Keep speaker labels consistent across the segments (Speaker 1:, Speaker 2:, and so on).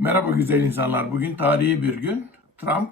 Speaker 1: Merhaba güzel insanlar. Bugün tarihi bir gün. Trump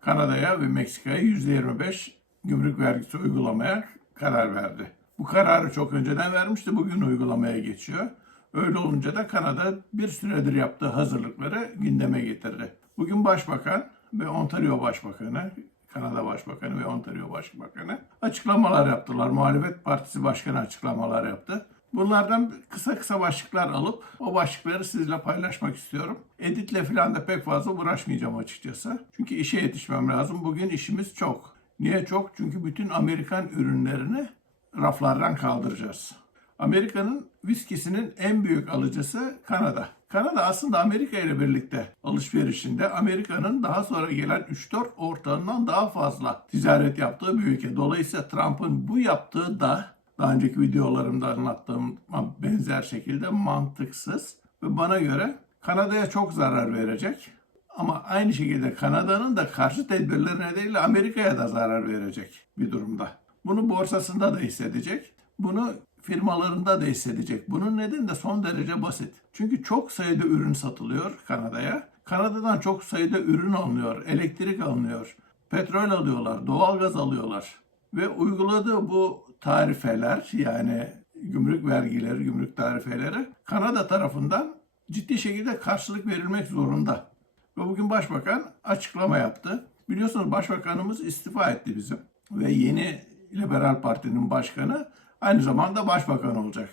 Speaker 1: Kanada'ya ve Meksika'ya %25 gümrük vergisi uygulamaya karar verdi. Bu kararı çok önceden vermişti. Bugün uygulamaya geçiyor. Öyle olunca da Kanada bir süredir yaptığı hazırlıkları gündeme getirdi. Bugün Başbakan ve Ontario Başbakanı, Kanada Başbakanı ve Ontario Başbakanı açıklamalar yaptılar. Muhalefet Partisi Başkanı açıklamalar yaptı. Bunlardan kısa kısa başlıklar alıp o başlıkları sizinle paylaşmak istiyorum. Editle falan da pek fazla uğraşmayacağım açıkçası. Çünkü işe yetişmem lazım. Bugün işimiz çok. Niye çok? Çünkü bütün Amerikan ürünlerini raflardan kaldıracağız. Amerika'nın viskisinin en büyük alıcısı Kanada. Kanada aslında Amerika ile birlikte alışverişinde Amerika'nın daha sonra gelen 3-4 ortağından daha fazla ticaret yaptığı bir ülke. Dolayısıyla Trump'ın bu yaptığı da daha önceki videolarımda anlattığım benzer şekilde mantıksız ve bana göre Kanada'ya çok zarar verecek. Ama aynı şekilde Kanada'nın da karşı tedbirleri nedeniyle Amerika'ya da zarar verecek bir durumda. Bunu borsasında da hissedecek. Bunu firmalarında da hissedecek. Bunun nedeni de son derece basit. Çünkü çok sayıda ürün satılıyor Kanada'ya. Kanada'dan çok sayıda ürün alınıyor, elektrik alınıyor, petrol alıyorlar, doğalgaz alıyorlar. Ve uyguladığı bu tarifeler yani gümrük vergileri, gümrük tarifeleri Kanada tarafından ciddi şekilde karşılık verilmek zorunda. Ve bugün Başbakan açıklama yaptı. Biliyorsunuz Başbakanımız istifa etti bizim. Ve yeni Liberal Parti'nin başkanı aynı zamanda başbakan olacak.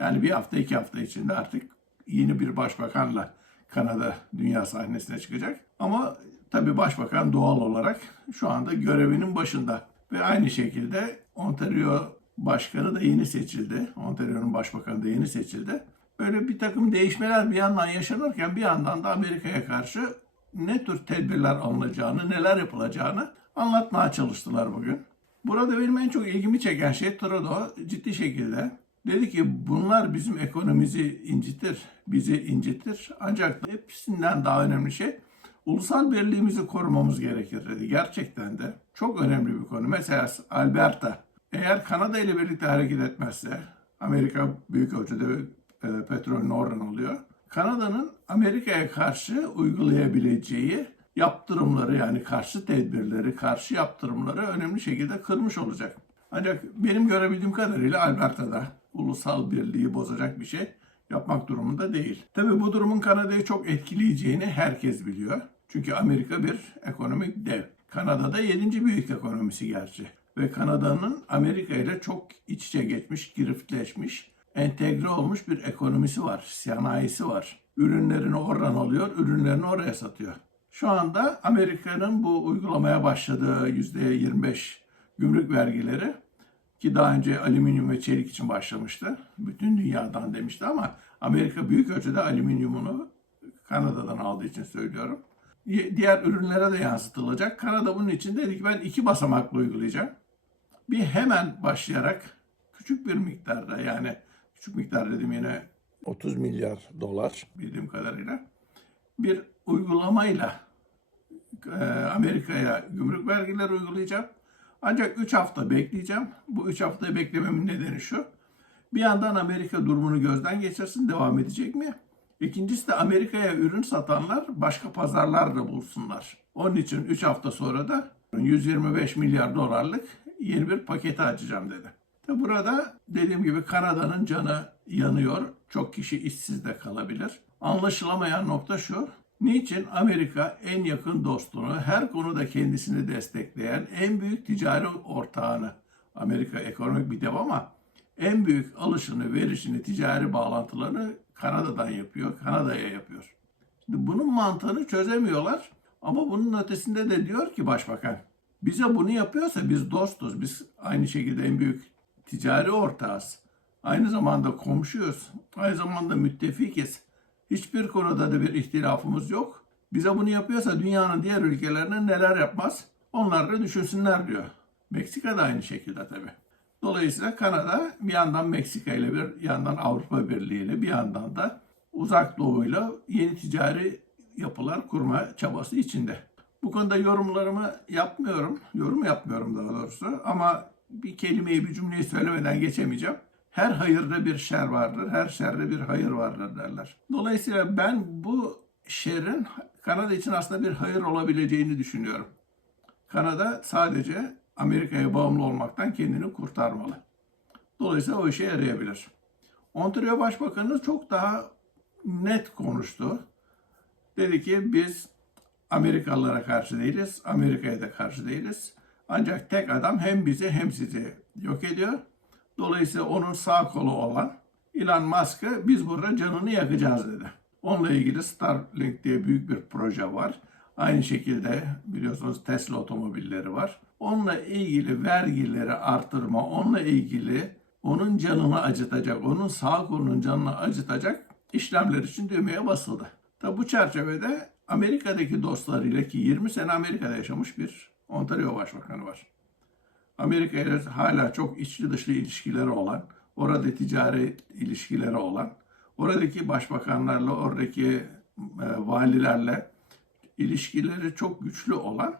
Speaker 1: Yani bir hafta iki hafta içinde artık yeni bir başbakanla Kanada dünya sahnesine çıkacak. Ama tabii başbakan doğal olarak şu anda görevinin başında. Ve aynı şekilde Ontario başkanı da yeni seçildi. Ontario'nun başbakanı da yeni seçildi. Böyle bir takım değişmeler bir yandan yaşanırken bir yandan da Amerika'ya karşı ne tür tedbirler alınacağını, neler yapılacağını anlatmaya çalıştılar bugün. Burada benim en çok ilgimi çeken şey Trudeau ciddi şekilde dedi ki bunlar bizim ekonomimizi incitir, bizi incitir. Ancak hepsinden daha önemli şey ulusal birliğimizi korumamız gerekir dedi. Gerçekten de çok önemli bir konu. Mesela Alberta eğer Kanada ile birlikte hareket etmezse Amerika büyük ölçüde e, petrolün oradan oluyor. Kanada'nın Amerika'ya karşı uygulayabileceği yaptırımları yani karşı tedbirleri, karşı yaptırımları önemli şekilde kırmış olacak. Ancak benim görebildiğim kadarıyla Alberta'da ulusal birliği bozacak bir şey yapmak durumunda değil. Tabi bu durumun Kanada'yı çok etkileyeceğini herkes biliyor. Çünkü Amerika bir ekonomik dev. Kanada'da 7. büyük ekonomisi gerçi. Ve Kanada'nın Amerika ile çok iç içe geçmiş, giriftleşmiş, entegre olmuş bir ekonomisi var, sanayisi var. Ürünlerini oradan alıyor, ürünlerini oraya satıyor. Şu anda Amerika'nın bu uygulamaya başladığı %25 gümrük vergileri ki daha önce alüminyum ve çelik için başlamıştı. Bütün dünyadan demişti ama Amerika büyük ölçüde alüminyumunu Kanada'dan aldığı için söylüyorum. Diğer ürünlere de yansıtılacak. Kanada bunun için dedi ki ben iki basamaklı uygulayacağım. Bir hemen başlayarak küçük bir miktarda yani küçük miktar dedim yine
Speaker 2: 30 milyar dolar.
Speaker 1: bildiğim kadarıyla bir uygulamayla e, Amerika'ya gümrük vergileri uygulayacağım. Ancak 3 hafta bekleyeceğim. Bu 3 haftayı beklememin nedeni şu. Bir yandan Amerika durumunu gözden geçirsin devam edecek mi? İkincisi de Amerika'ya ürün satanlar başka pazarlar da bulsunlar. Onun için 3 hafta sonra da 125 milyar dolarlık yeni bir paketi açacağım dedi. Tabi burada dediğim gibi Kanada'nın canı yanıyor. Çok kişi işsiz de kalabilir. Anlaşılamayan nokta şu. Niçin Amerika en yakın dostunu, her konuda kendisini destekleyen en büyük ticari ortağını, Amerika ekonomik bir dev ama en büyük alışını, verişini, ticari bağlantılarını Kanada'dan yapıyor, Kanada'ya yapıyor. Şimdi bunun mantığını çözemiyorlar ama bunun ötesinde de diyor ki başbakan, bize bunu yapıyorsa biz dostuz, biz aynı şekilde en büyük ticari ortağız. Aynı zamanda komşuyuz, aynı zamanda müttefikiz. Hiçbir konuda da bir ihtilafımız yok. Bize bunu yapıyorsa dünyanın diğer ülkelerine neler yapmaz? Onlar da düşünsünler diyor. Meksika da aynı şekilde tabii. Dolayısıyla Kanada bir yandan Meksika ile bir yandan Avrupa Birliği ile bir yandan da Uzak Doğu ile yeni ticari yapılar kurma çabası içinde. Bu konuda yorumlarımı yapmıyorum. Yorum yapmıyorum daha doğrusu. Ama bir kelimeyi bir cümleyi söylemeden geçemeyeceğim. Her hayırda bir şer vardır, her şerde bir hayır vardır derler. Dolayısıyla ben bu şerrin Kanada için aslında bir hayır olabileceğini düşünüyorum. Kanada sadece Amerika'ya bağımlı olmaktan kendini kurtarmalı. Dolayısıyla o işe yarayabilir. Ontario Başbakanı çok daha net konuştu. Dedi ki biz Amerikalılara karşı değiliz, Amerika'ya da karşı değiliz. Ancak tek adam hem bizi hem sizi yok ediyor. Dolayısıyla onun sağ kolu olan Elon Musk'ı biz burada canını yakacağız dedi. Onunla ilgili Starlink diye büyük bir proje var. Aynı şekilde biliyorsunuz Tesla otomobilleri var. Onunla ilgili vergileri artırma, onunla ilgili onun canını acıtacak, onun sağ kolunun canını acıtacak işlemler için düğmeye basıldı. Tabi bu çerçevede Amerika'daki dostlarıyla ki 20 sene Amerika'da yaşamış bir Ontario Başbakanı var. Amerika ile hala çok içli dışlı ilişkileri olan, orada ticari ilişkileri olan, oradaki başbakanlarla, oradaki e, valilerle ilişkileri çok güçlü olan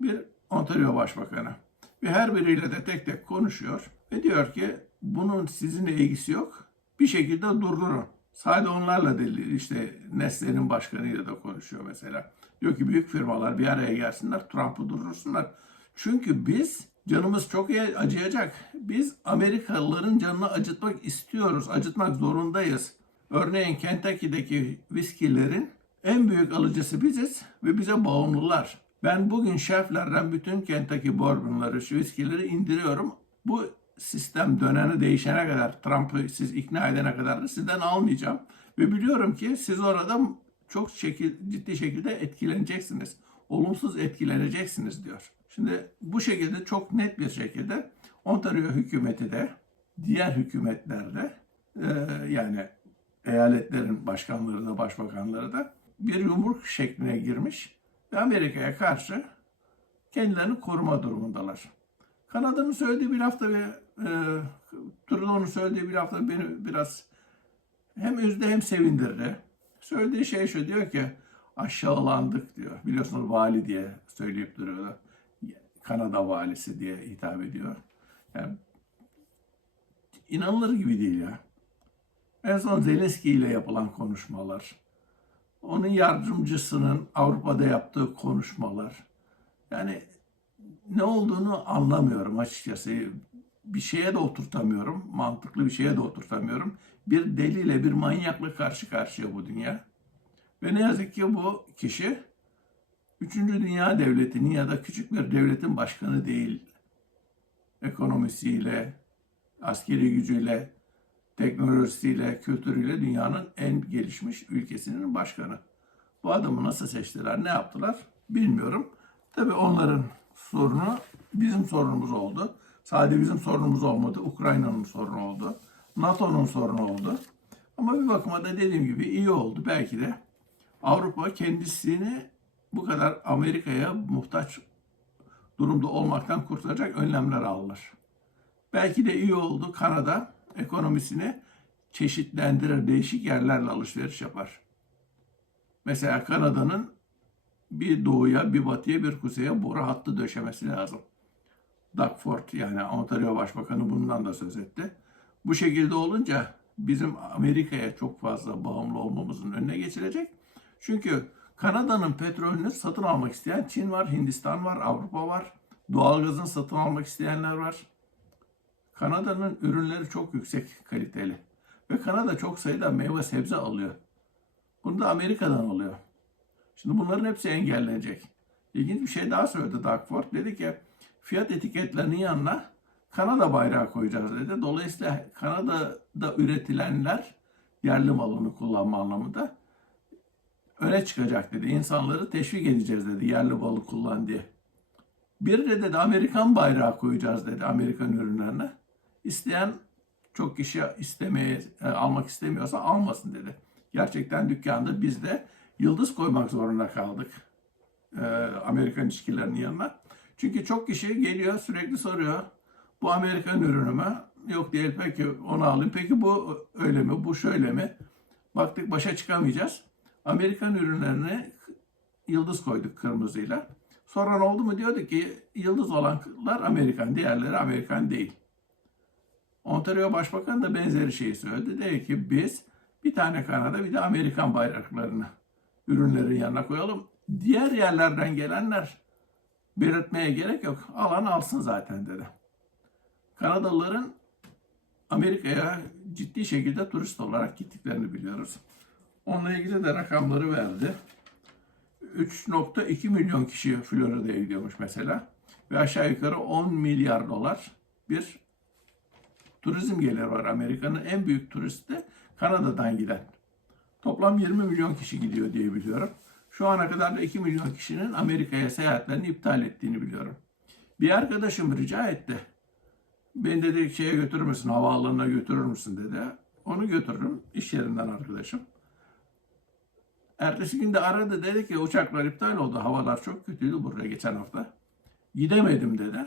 Speaker 1: bir Ontario Başbakanı. Ve her biriyle de tek tek konuşuyor ve diyor ki bunun sizinle ilgisi yok. Bir şekilde durdurun. Sadece onlarla değil işte Nestle'nin başkanıyla da konuşuyor mesela. Diyor ki büyük firmalar bir araya gelsinler Trump'ı durdursunlar. Çünkü biz canımız çok iyi acıyacak. Biz Amerikalıların canını acıtmak istiyoruz. Acıtmak zorundayız. Örneğin Kentucky'deki viskilerin en büyük alıcısı biziz ve bize bağımlılar. Ben bugün şeflerden bütün Kentucky bourbonları, şu viskileri indiriyorum. Bu sistem döneni değişene kadar, Trump'ı siz ikna edene kadar da sizden almayacağım. Ve biliyorum ki siz orada çok şekil, ciddi şekilde etkileneceksiniz. Olumsuz etkileneceksiniz diyor. Şimdi bu şekilde çok net bir şekilde Ontario hükümeti de diğer hükümetler de e, yani eyaletlerin başkanları da başbakanları da bir yumruk şekline girmiş ve Amerika'ya karşı kendilerini koruma durumundalar. Kanada'nın söylediği bir lafta ve e, Trudeau'nun söylediği bir lafta beni biraz hem üzdü hem sevindirdi. Söylediği şey şu diyor ki aşağılandık diyor. Biliyorsunuz vali diye söyleyip duruyorlar. Kanada valisi diye hitap ediyor. Yani inanılır gibi değil ya. En son Zelenski ile yapılan konuşmalar, onun yardımcısının Avrupa'da yaptığı konuşmalar. Yani ne olduğunu anlamıyorum açıkçası. Bir şeye de oturtamıyorum, mantıklı bir şeye de oturtamıyorum. Bir deliyle, bir manyakla karşı karşıya bu dünya. Ve ne yazık ki bu kişi Üçüncü Dünya Devleti'nin ya da küçük bir devletin başkanı değil. Ekonomisiyle, askeri gücüyle, teknolojisiyle, kültürüyle dünyanın en gelişmiş ülkesinin başkanı. Bu adamı nasıl seçtiler, ne yaptılar bilmiyorum. Tabii onların sorunu bizim sorunumuz oldu. Sadece bizim sorunumuz olmadı. Ukrayna'nın sorunu oldu. NATO'nun sorunu oldu. Ama bir bakıma da dediğim gibi iyi oldu. Belki de Avrupa kendisini bu kadar Amerika'ya muhtaç durumda olmaktan kurtaracak önlemler alırlar. Belki de iyi oldu Kanada ekonomisini çeşitlendirir, değişik yerlerle alışveriş yapar. Mesela Kanada'nın bir doğuya, bir batıya, bir kuzeye boru hattı döşemesi lazım. Doug Ford yani Ontario Başbakanı bundan da söz etti. Bu şekilde olunca bizim Amerika'ya çok fazla bağımlı olmamızın önüne geçilecek. Çünkü Kanada'nın petrolünü satın almak isteyen Çin var, Hindistan var, Avrupa var. Doğalgazın satın almak isteyenler var. Kanada'nın ürünleri çok yüksek kaliteli. Ve Kanada çok sayıda meyve sebze alıyor. Bunu da Amerika'dan alıyor. Şimdi bunların hepsi engellenecek. İlginç bir şey daha söyledi Doug Ford. Dedi ki fiyat etiketlerinin yanına Kanada bayrağı koyacağız dedi. Dolayısıyla Kanada'da üretilenler yerli malını kullanma anlamında öne çıkacak dedi. İnsanları teşvik edeceğiz dedi yerli balık kullan diye. Bir de dedi Amerikan bayrağı koyacağız dedi Amerikan ürünlerine. İsteyen çok kişi istemeye e, almak istemiyorsa almasın dedi. Gerçekten dükkanda biz de yıldız koymak zorunda kaldık. E, Amerikan içkilerinin yanına. Çünkü çok kişi geliyor sürekli soruyor. Bu Amerikan ürünü mü? Yok değil peki onu alayım. Peki bu öyle mi? Bu şöyle mi? Baktık başa çıkamayacağız. Amerikan ürünlerine yıldız koyduk kırmızıyla. Sonra ne oldu mu diyordu ki yıldız olanlar Amerikan, diğerleri Amerikan değil. Ontario Başbakan da benzeri şeyi söyledi. Dedi ki biz bir tane Kanada bir de Amerikan bayraklarını ürünlerin yanına koyalım. Diğer yerlerden gelenler belirtmeye gerek yok. Alan alsın zaten dedi. Kanadalıların Amerika'ya ciddi şekilde turist olarak gittiklerini biliyoruz. Onunla ilgili de rakamları verdi. 3.2 milyon kişi Florida'ya gidiyormuş mesela. Ve aşağı yukarı 10 milyar dolar bir turizm geliri var. Amerika'nın en büyük turisti de Kanada'dan giden. Toplam 20 milyon kişi gidiyor diye biliyorum. Şu ana kadar da 2 milyon kişinin Amerika'ya seyahatlerini iptal ettiğini biliyorum. Bir arkadaşım rica etti. Beni dedi şeye götürür müsün, havaalanına götürür müsün dedi. Onu götürürüm. iş yerinden arkadaşım. Ertesi gün aradı dedi ki uçaklar iptal oldu. Havalar çok kötüydü buraya geçen hafta. Gidemedim dedi.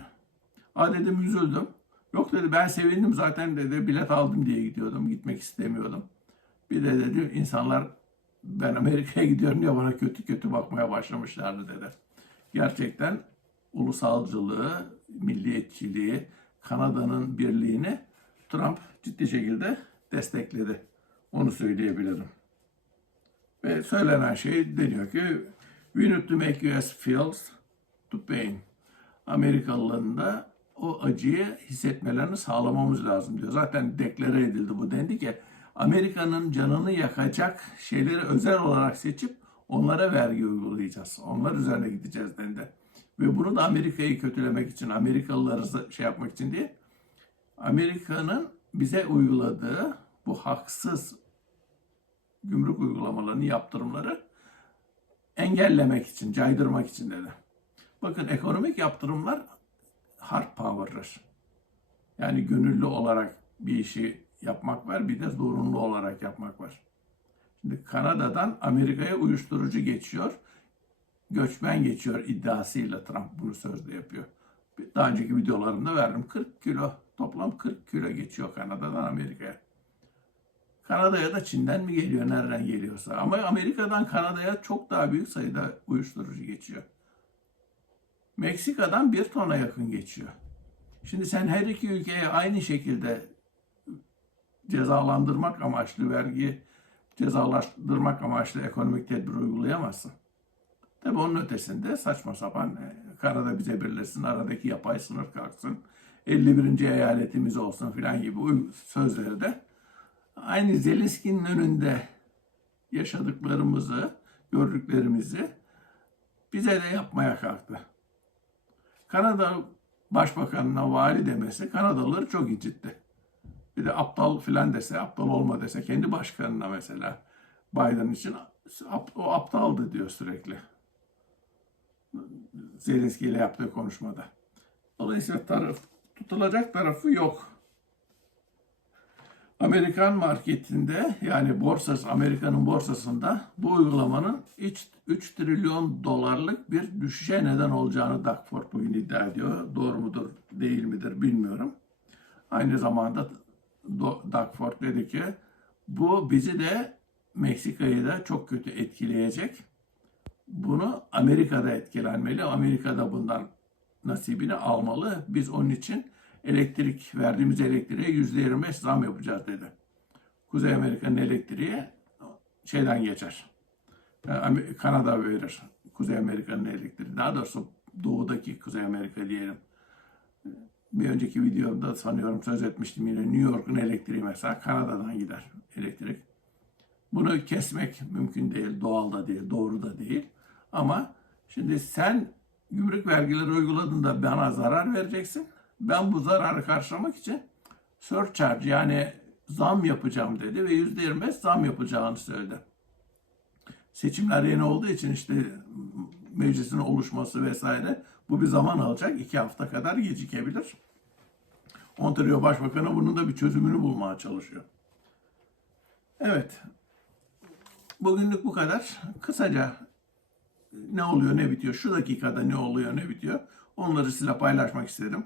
Speaker 1: Ha dedim üzüldüm. Yok dedi ben sevindim zaten dedi bilet aldım diye gidiyordum. Gitmek istemiyordum. Bir de dedi insanlar ben Amerika'ya gidiyorum diye bana kötü kötü bakmaya başlamışlardı dedi. Gerçekten ulusalcılığı, milliyetçiliği, Kanada'nın birliğini Trump ciddi şekilde destekledi. Onu söyleyebilirim. Ve söylenen şey deniyor ki we need to make US feels to pain. Amerikalıların da o acıyı hissetmelerini sağlamamız lazım diyor. Zaten deklare edildi bu. Dendi ki Amerika'nın canını yakacak şeyleri özel olarak seçip onlara vergi uygulayacağız. Onlar üzerine gideceğiz dendi. Ve bunu da Amerika'yı kötülemek için, Amerikalıları şey yapmak için değil, Amerika'nın bize uyguladığı bu haksız gümrük uygulamalarını, yaptırımları engellemek için, caydırmak için dedi. Bakın ekonomik yaptırımlar hard power'dır. Yani gönüllü olarak bir işi yapmak var, bir de zorunlu olarak yapmak var. Şimdi Kanada'dan Amerika'ya uyuşturucu geçiyor, göçmen geçiyor iddiasıyla Trump bunu sözde yapıyor. Daha önceki videolarımda verdim. 40 kilo, toplam 40 kilo geçiyor Kanada'dan Amerika'ya. Kanada'ya da Çin'den mi geliyor, nereden geliyorsa. Ama Amerika'dan Kanada'ya çok daha büyük sayıda uyuşturucu geçiyor. Meksika'dan bir tona yakın geçiyor. Şimdi sen her iki ülkeye aynı şekilde cezalandırmak amaçlı vergi cezalandırmak amaçlı ekonomik tedbir uygulayamazsın. Tabi onun ötesinde saçma sapan e, Kanada bize birleşsin, aradaki yapay sınır kalksın, 51. eyaletimiz olsun filan gibi sözleri de aynı Zelenski'nin önünde yaşadıklarımızı, gördüklerimizi bize de yapmaya kalktı. Kanada Başbakanına vali demesi Kanadalıları çok incitti. Bir de aptal filan dese, aptal olma dese kendi başkanına mesela Biden için o aptaldı diyor sürekli. Zelenski ile yaptığı konuşmada. Dolayısıyla taraf, tutulacak tarafı yok. Amerikan marketinde yani borsası Amerika'nın borsasında bu uygulamanın 3, 3 trilyon dolarlık bir düşüşe neden olacağını Duckford bugün iddia ediyor. Doğru mudur değil midir bilmiyorum. Aynı zamanda Duckford dedi ki bu bizi de Meksika'yı da çok kötü etkileyecek. Bunu Amerika'da etkilenmeli. Amerika'da bundan nasibini almalı. Biz onun için elektrik verdiğimiz elektriğe yüzde yirmi beş zam yapacağız dedi. Kuzey Amerika'nın elektriği şeyden geçer. Amer- Kanada verir Kuzey Amerika'nın elektriği. Daha doğrusu doğudaki Kuzey Amerika diyelim. Bir önceki videomda sanıyorum söz etmiştim yine New York'un elektriği mesela Kanada'dan gider elektrik. Bunu kesmek mümkün değil, doğal da değil, doğru da değil. Ama şimdi sen gümrük vergileri uyguladığında bana zarar vereceksin. Ben bu zararı karşılamak için surcharge yani zam yapacağım dedi ve yüzde yirmi zam yapacağını söyledi. Seçimler yeni olduğu için işte meclisin oluşması vesaire bu bir zaman alacak. iki hafta kadar gecikebilir. Ontario Başbakanı bunun da bir çözümünü bulmaya çalışıyor. Evet. Bugünlük bu kadar. Kısaca ne oluyor ne bitiyor, şu dakikada ne oluyor ne bitiyor onları sizinle paylaşmak istedim.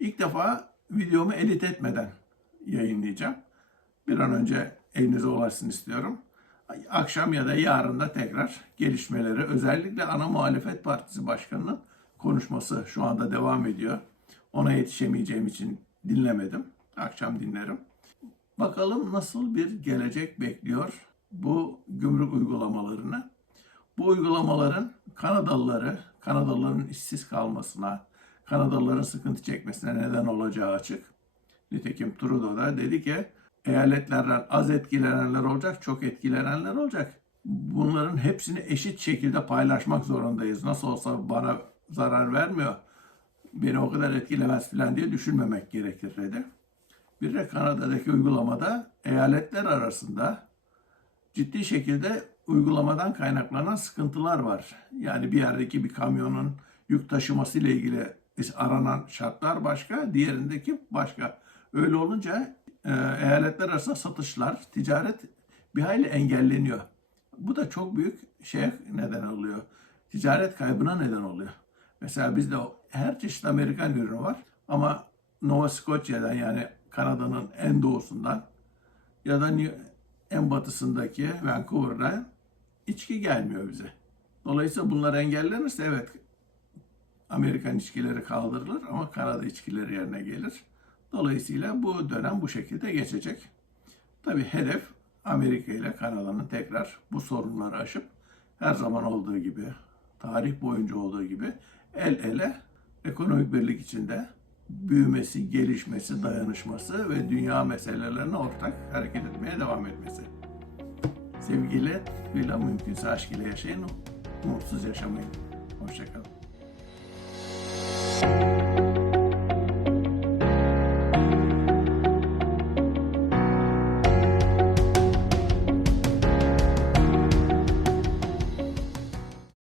Speaker 1: İlk defa videomu edit etmeden yayınlayacağım. Bir an önce elinize ulaşsın istiyorum. Akşam ya da yarın da tekrar gelişmeleri özellikle ana muhalefet partisi başkanının konuşması şu anda devam ediyor. Ona yetişemeyeceğim için dinlemedim. Akşam dinlerim. Bakalım nasıl bir gelecek bekliyor bu gümrük uygulamalarını. Bu uygulamaların Kanadalıları, Kanadalıların işsiz kalmasına, Kanadalıların sıkıntı çekmesine neden olacağı açık. Nitekim Trudeau da dedi ki eyaletlerden az etkilenenler olacak, çok etkilenenler olacak. Bunların hepsini eşit şekilde paylaşmak zorundayız. Nasıl olsa bana zarar vermiyor, beni o kadar etkilemez falan diye düşünmemek gerekir dedi. Bir de Kanada'daki uygulamada eyaletler arasında ciddi şekilde uygulamadan kaynaklanan sıkıntılar var. Yani bir yerdeki bir kamyonun yük taşıması ile ilgili aranan şartlar başka, diğerindeki başka. Öyle olunca e, eyaletler arasında satışlar, ticaret bir hayli engelleniyor. Bu da çok büyük şeye neden oluyor. Ticaret kaybına neden oluyor. Mesela bizde her çeşit Amerikan ürünü var ama Nova Scotia'dan yani Kanada'nın en doğusundan ya da en batısındaki Vancouver'dan içki gelmiyor bize. Dolayısıyla bunlar engellenirse evet Amerikan içkileri kaldırılır ama Kanada içkileri yerine gelir. Dolayısıyla bu dönem bu şekilde geçecek. Tabii hedef Amerika ile Kanada'nın tekrar bu sorunları aşıp her zaman olduğu gibi, tarih boyunca olduğu gibi el ele ekonomik birlik içinde büyümesi, gelişmesi, dayanışması ve dünya meselelerine ortak hareket etmeye devam etmesi. Sevgiyle, bila mümkünse aşk ile yaşayın, umutsuz yaşamayın. Hoşçakalın. you.